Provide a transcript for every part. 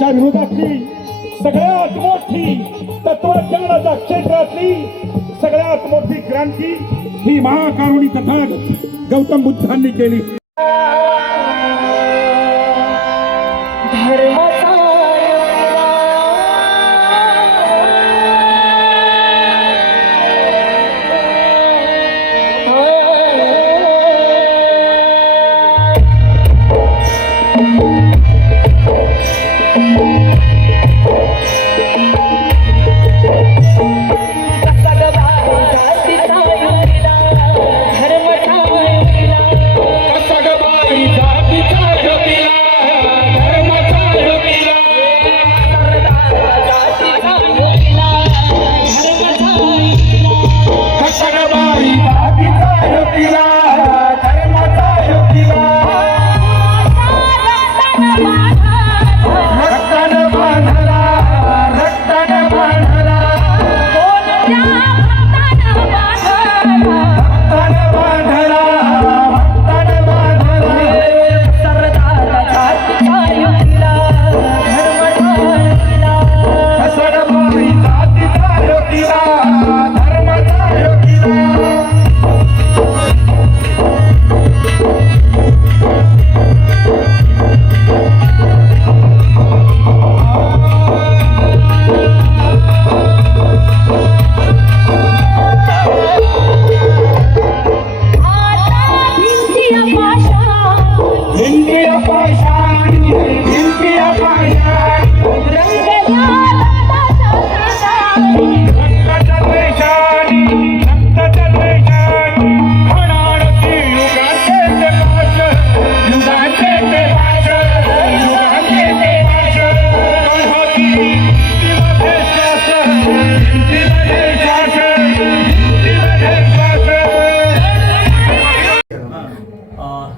क्रांतीच्या विरोधातली सगळ्यात मोठी तत्वज्ञानाच्या क्षेत्रातली सगळ्यात मोठी क्रांती ही महाकारुणी तथागत गौतम बुद्धांनी केली.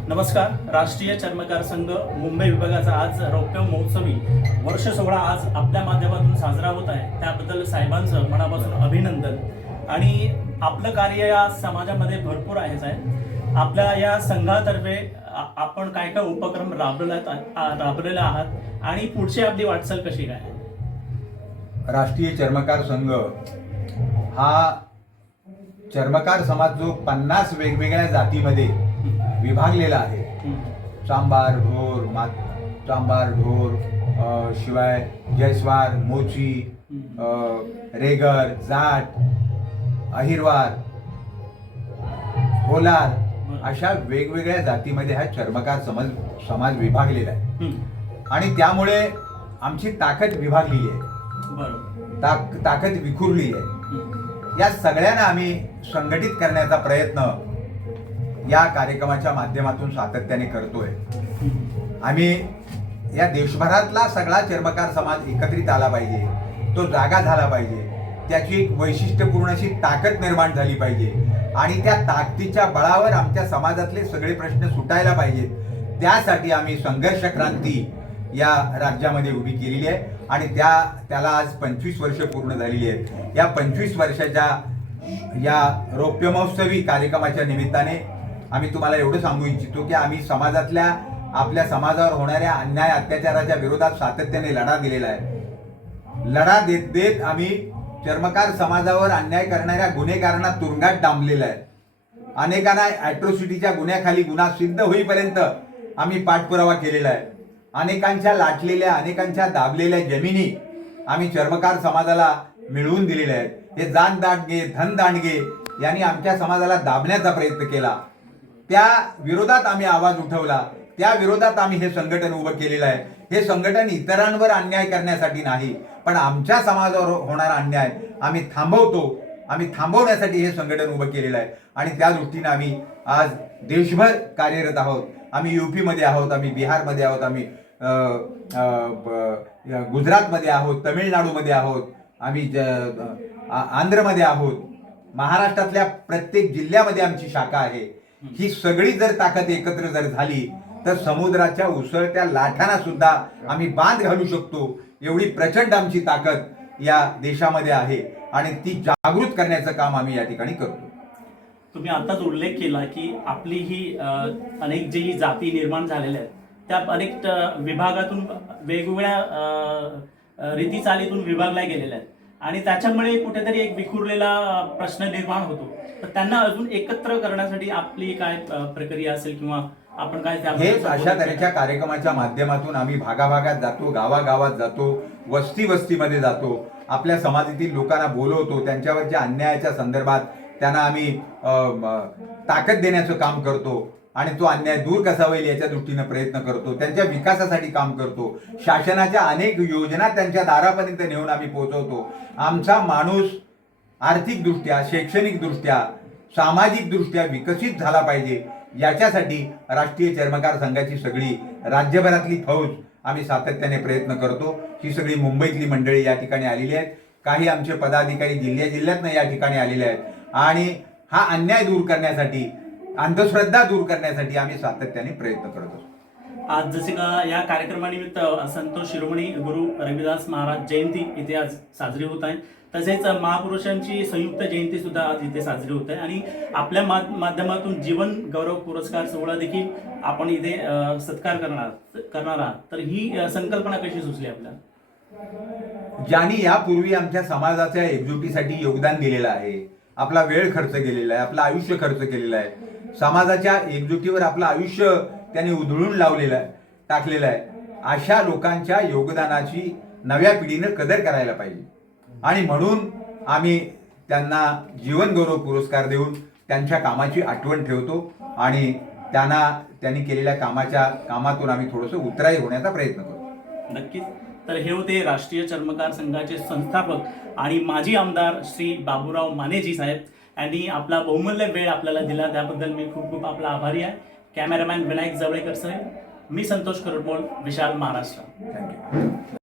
नमस्कार. राष्ट्रीय चर्मकार संघ मुंबई विभागाचा आज रौप्य महोत्सवी वर्ष सोहळा आज आपल्या माध्यमातून साजरा होत आहे. त्याबद्दल साहेबांचं मनापासून अभिनंदन. आणि आपलं कार्य या समाजामध्ये भरपूर आहेच आहे. आपल्या या संघातर्फे आपण काय काय उपक्रम राबवलेले आहात आणि पुढची आपली वाटचाल कशी काय? राष्ट्रीय चर्मकार संघ हा चर्मकार समाज जो 50 वेगवेगळ्या जातीमध्ये विभागलेला आहे. चांबार ढोर, शिवाय जयस्वार, मोची, रेगर, जाट, अहिरवार, होलार अशा वेगवेगळ्या जातीमध्ये हा चर्मकार समाज विभागलेला आहे. आणि त्यामुळे आमची ताकद विभागलेली आहे, ताकद विखुरली आहे. या सगळ्यांना आम्ही संघटित करण्याचा प्रयत्न या कार्यक्रमाच्या माध्यमातून सातत्याने करतोय. आम्ही या देशभरातला सगळा चर्मकार समाज एकत्रित आला पाहिजे, तो जागा झाला पाहिजे, त्याची एक वैशिष्ट्यपूर्ण अशी ताकद निर्माण झाली पाहिजे आणि त्या ताकदीच्या बळावर आमच्या समाजातले सगळे प्रश्न सुटायला पाहिजेत. त्यासाठी आम्ही संघर्ष क्रांती या राज्यामध्ये उभी केलेली आहे आणि त्याला आज 25 वर्ष पूर्ण झालेली आहेत. या 25 वर्षाच्या या रौप्य महोत्सवी कार्यक्रमाच्या निमित्ताने आम्ही तुम्हाला एवढं सांगू इच्छितो की आम्ही समाजातल्या आपल्या समाजावर होणाऱ्या अन्याय अत्याचाराच्या विरोधात सातत्याने लढा दिलेला आहे. लढा देत देत आम्ही चर्मकार समाजावर अन्याय करणाऱ्या गुन्हेगारांना तुरुंगात डांबलेला आहे. अनेकांना ॲट्रोसिटीच्या गुन्ह्याखाली गुन्हा सिद्ध होईपर्यंत आम्ही पाठपुरावा केलेला आहे. अनेकांच्या लाटलेल्या, अनेकांच्या दाबलेल्या जमिनी आम्ही चर्मकार समाजाला मिळवून दिलेल्या आहेत. हे जान दांडगे, धन दांडगे यांनी आमच्या समाजाला दाबण्याचा प्रयत्न केला. त्या विरोधात आम्ही आवाज उठवला, त्या विरोधात आम्ही हे संघटन उभं केलेलं आहे. हे संघटन इतरांवर अन्याय करण्यासाठी नाही, पण आमच्या समाजावर होणारा अन्याय आम्ही थांबवण्यासाठी हे संघटन उभं केलेलं आहे. आणि त्या दृष्टीने आम्ही आज देशभर कार्यरत आहोत. आम्ही UP-मध्ये आहोत, आम्ही बिहारमध्ये आहोत, आम्ही गुजरातमध्ये आहोत, तमिळनाडूमध्ये आहोत, आम्ही आंध्रमध्ये आहोत, महाराष्ट्रातल्या प्रत्येक जिल्ह्यामध्ये आमची शाखा आहे. ही सगळी जर ताकद एकत्र जर झाली तर समुद्राच्या उसळत्या लाटांना सुद्धा आम्ही बांध घालू शकतो. एवढी प्रचंड आमची ताकद या देशामध्ये आहे आणि ती जागृत करण्याचं काम आम्ही या ठिकाणी करतो. तुम्ही आताच उल्लेख केला की आपली ही अनेक जी जाती निर्माण झालेल्या आहेत त्या अनेक विभागातून वेगवेगळ्या रीती चालीतून विभागल्या गेलेल्या आहेत आणि त्याच्यामुळे कुठेतरी एक विखुरलेला प्रश्न निर्माण होतो. तर त्यांना अजून एकत्र करण्यासाठी आपली काय प्रक्रिया असेल किंवा आपण काय हेच अशा तऱ्हेच्या कार्यक्रमाच्या माध्यमातून आम्ही भागाभागात जातो, गावागावात जातो, वस्ती वस्तीमध्ये जातो, आपल्या समाजातील लोकांना बोलवतो, त्यांच्यावरच्या अन्यायाच्या संदर्भात त्यांना आम्ही ताकद देण्याचं काम करतो आणि तो अन्याय दूर कसा होईल याच्या दृष्टीने प्रयत्न करतो, त्यांच्या विकासासाठी काम करतो, शासनाच्या अनेक योजना त्यांच्या दारापर्यंत नेऊन आम्ही पोहोचवतो. आमचा माणूस आर्थिकदृष्ट्या, शैक्षणिकदृष्ट्या, सामाजिकदृष्ट्या विकसित झाला पाहिजे याच्यासाठी राष्ट्रीय चर्मकार संघाची सगळी राज्यभरातली फौज आम्ही सातत्याने प्रयत्न करतो. ही सगळी मुंबईतली मंडळी या ठिकाणी आलेली आहेत, काही आमचे पदाधिकारी जिल्ह्यातनं या ठिकाणी आलेले आहेत आणि हा अन्याय दूर करण्यासाठी, अंधश्रद्धा दूर करण्यासाठी आम्ही सातत्याने प्रयत्न करतो. आज जसे का या कार्यक्रमानिमित्त संत शिरोमणी गुरु रविदास महाराज जयंती इथे आज साजरी होत आहे, तसेच महापुरुषांची संयुक्त जयंती सुद्धा आज इथे साजरी होत आहे आणि आपल्या माध्यमातून जीवन गौरव पुरस्कार सोहळा देखील आपण इथे सत्कार करणार आहात. तर ही संकल्पना कशी सुचली आपल्याला? ज्यांनी यापूर्वी आमच्या समाजाच्या एकजुटीसाठी योगदान दिलेलं आहे, आपला वेळ खर्च केलेला आहे, आपलं आयुष्य खर्च केलेलं आहे, समाजाच्या एकजुटीवर आपलं आयुष्य त्यांनी उधळून टाकलेलं आहे, अशा लोकांच्या योगदानाची नव्या पिढीनं कदर करायला पाहिजे आणि म्हणून आम्ही त्यांना जीवन गौरव पुरस्कार देऊन त्यांच्या कामाची आठवण ठेवतो आणि त्यांनी केलेल्या कामातून आम्ही थोडंसं उतराई होण्याचा प्रयत्न करतो. नक्कीच. तर हे होते राष्ट्रीय चर्मकार संघाचे संस्थापक आणि माजी आमदार श्री बाबूराव मानेजी साहेब यांनी आपला बहुमूल्य वेळ आपल्याला दिला, त्याबद्दल मी खूप खूप आपला आभारी आहे. कॅमेरामॅन विनायक जवळेकर सर, मी संतोष करडमोल, विशाल महाराष्ट्र. थँक्यू.